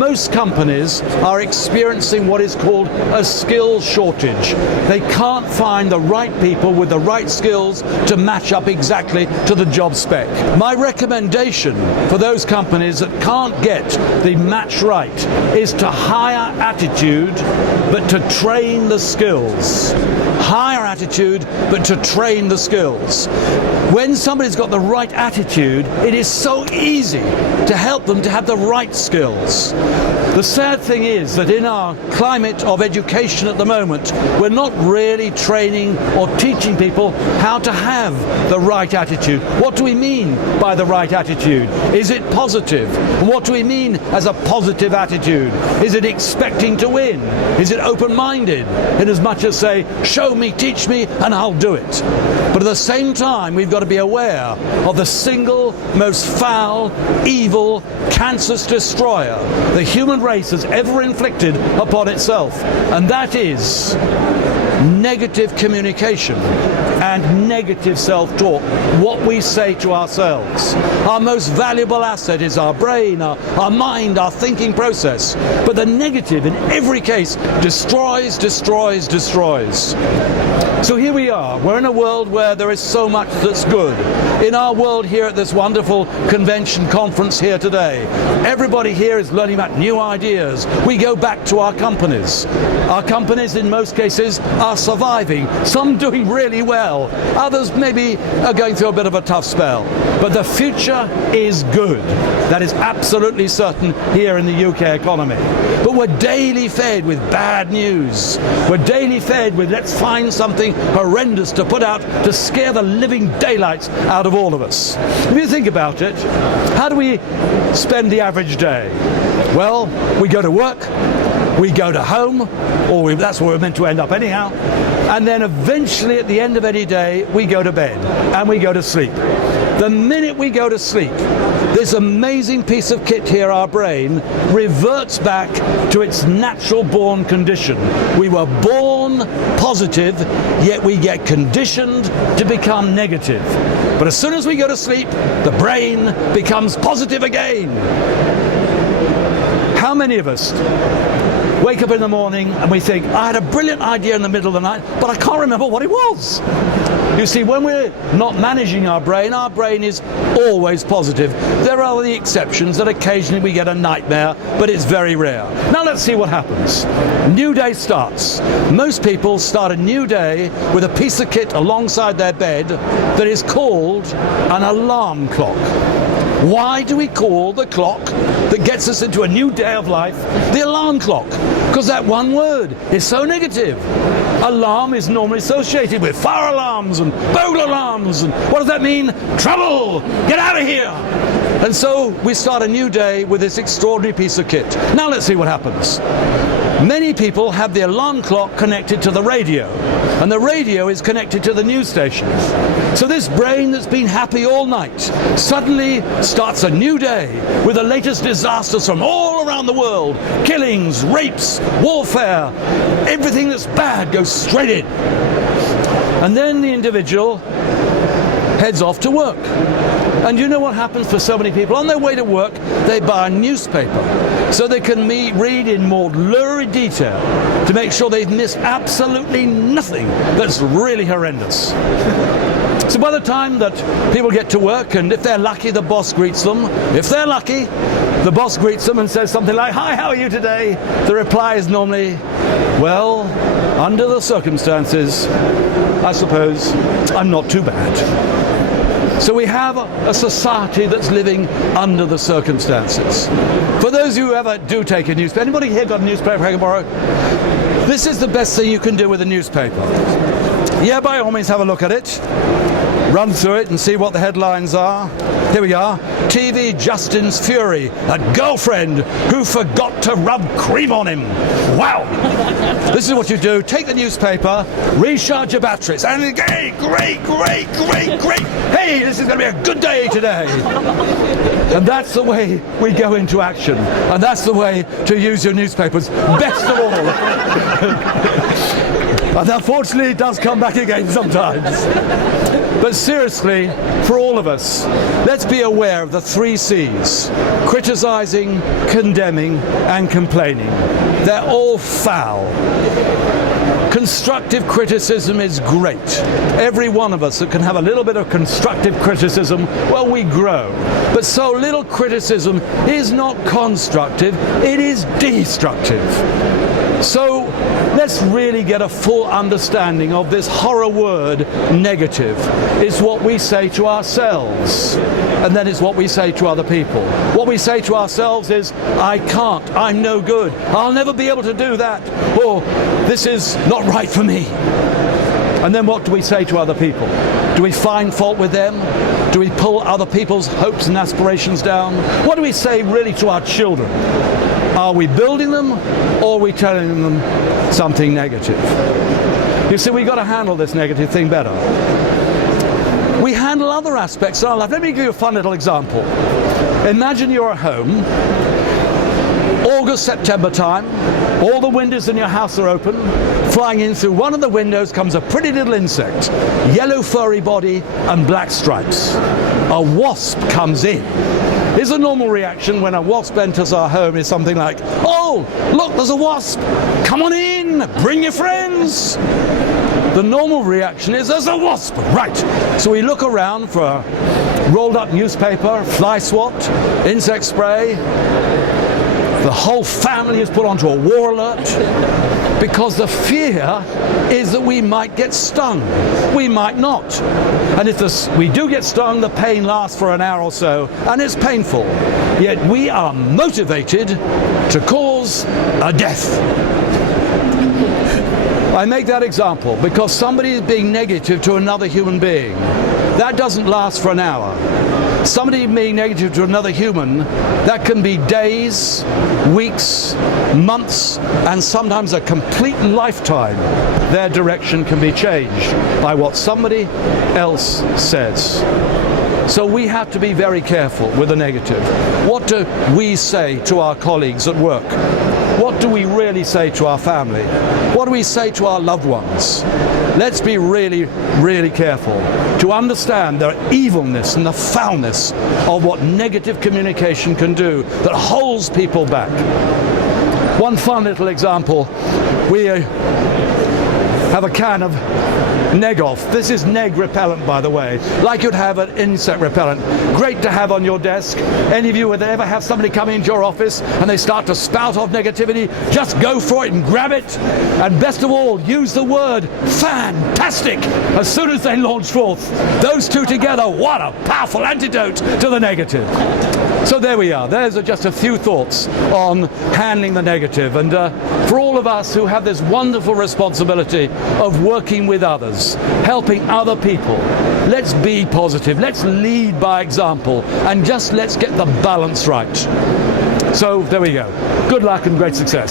most companies are experiencing what is called a skills shortage. They can't find the right people with the right skills to match up exactly to the job spec. My recommendation for those companies that can't get the match right is to hire attitude, but to train the skills. Hire attitude, but to train the skills. When somebody's got the right attitude, it is so easy to help them to have the right skills. The sad thing is that in our climate of education at the moment, we're not really training or teaching people how to have the right attitude. What do we mean by the right attitude? Is it positive? What do we mean as a positive attitude? Is it expecting to win? Is it open-minded? In as much as say, show me, teach me, and I'll do it. But at the same time, we've got to be aware of the single most foul, evil, cancerous destroyer the human race has ever inflicted upon itself, and that is negative communication and negative self-talk, what we say to ourselves. Our most valuable asset is our brain, our mind, our thinking process, but the negative in every case destroys, destroys, destroys. So here we are, we're in a world where there is so much that's good. In our world here at this wonderful convention conference here today, everybody here is learning about new ideas. We go back to our companies. Our companies in most cases are surviving, some doing really well, others maybe are going through a bit of a tough spell. But the future is good. That is absolutely certain here in the UK economy. But we're daily fed with bad news. We're daily fed with let's find something horrendous to put out to scare the living daylights out of all of us. If you think about it, how do we spend the average day? Well, we go to work, we go to home, or that's where we're meant to end up anyhow, and then eventually at the end of any day we go to bed and we go to sleep. The minute we go to sleep, this amazing piece of kit here, our brain, reverts back to its natural born condition. We were born positive, yet we get conditioned to become negative. But as soon as we go to sleep, the brain becomes positive again. How many of us wake up in the morning and we think, I had a brilliant idea in the middle of the night, but I can't remember what it was? You see, when we're not managing our brain is always positive. There are the exceptions that occasionally we get a nightmare, but it's very rare. Now let's see what happens. New day starts. Most people start a new day with a piece of kit alongside their bed that is called an alarm clock. Why do we call the clock that gets us into a new day of life the alarm clock? Because that one word is so negative. Alarm is normally associated with fire alarms and burglar alarms, and what does that mean? Trouble! Get out of here! And so we start a new day with this extraordinary piece of kit. Now let's see what happens. Many people have the alarm clock connected to the radio, and the radio is connected to the news stations. So this brain that's been happy all night suddenly starts a new day with the latest disasters from all around the world. Killings, rapes, warfare, everything that's bad goes straight in. And then the individual heads off to work. And you know what happens for so many people? On their way to work, they buy a newspaper so they can read in more lurid detail to make sure they've missed absolutely nothing that's really horrendous. So by the time that people get to work, and if they're lucky, the boss greets them. If they're lucky, the boss greets them and says something like, "Hi, how are you today?" The reply is normally, "Well, under the circumstances, I suppose I'm not too bad." So we have a society that's living under the circumstances. For those of you who ever do take a newspaper, anybody here got a newspaper I can borrow? This is the best thing you can do with a newspaper. Yeah, by all means have a look at it. Run through it and see what the headlines are. Here we are. TV Justin's Fury, a girlfriend who forgot to rub cream on him. Wow! This is what you do. Take the newspaper, recharge your batteries, and hey, great! Hey, this is going to be a good day today. And that's the way we go into action. And that's the way to use your newspapers. Best of all. And unfortunately, it does come back again sometimes. But seriously, for all of us, let's be aware of the 3 C's: criticizing, condemning, and complaining. They're all foul. Constructive criticism is great. Every one of us that can have a little bit of constructive criticism, well, we grow. But so little criticism is not constructive, it is destructive. So let's really get a full understanding of this horror word, negative. It's what we say to ourselves, and then it's what we say to other people. What we say to ourselves is, I can't, I'm no good, I'll never be able to do that, or this is not right for me. And then what do we say to other people? Do we find fault with them? Do we pull other people's hopes and aspirations down? What do we say really to our children? Are we building them, or are we telling them something negative? You see, we've got to handle this negative thing better. We handle other aspects of our life. Let me give you a fun little example. Imagine you're at home, August, September time, all the windows in your house are open. Flying in through one of the windows comes a pretty little insect, yellow furry body and black stripes. A wasp comes in. Is a normal reaction when a wasp enters our home is something like, oh, look, there's a wasp, come on in, bring your friends. The normal reaction is, there's a wasp, right. So we look around for a rolled up newspaper, fly swat, insect spray. The whole family is put onto a war alert because the fear is that we might get stung. We might not. And if we do get stung, the pain lasts for an hour or so, and it's painful. Yet we are motivated to cause a death. I make that example because somebody is being negative to another human being. That doesn't last for an hour. Somebody being negative to another human, that can be days, weeks, months, and sometimes a complete lifetime. Their direction can be changed by what somebody else says. So we have to be very careful with the negative. What do we say to our colleagues at work? What do we really say to our family? What do we say to our loved ones? Let's be really, really careful to understand the evilness and the foulness of what negative communication can do that holds people back. One fun little example, we have a can of neg off. This is neg repellent, by the way, like you'd have an insect repellent. Great to have on your desk. Any of you would ever have somebody come into your office and they start to spout off negativity, just go for it and grab it. And best of all, use the word fantastic as soon as they launch forth. Those two together, what a powerful antidote to the negative. So there we are. There's just a few thoughts on handling the negative. And for all of us who have this wonderful responsibility of working with others, helping other people, let's be positive. Let's lead by example, and just let's get the balance right. So there we go. Good luck and great success.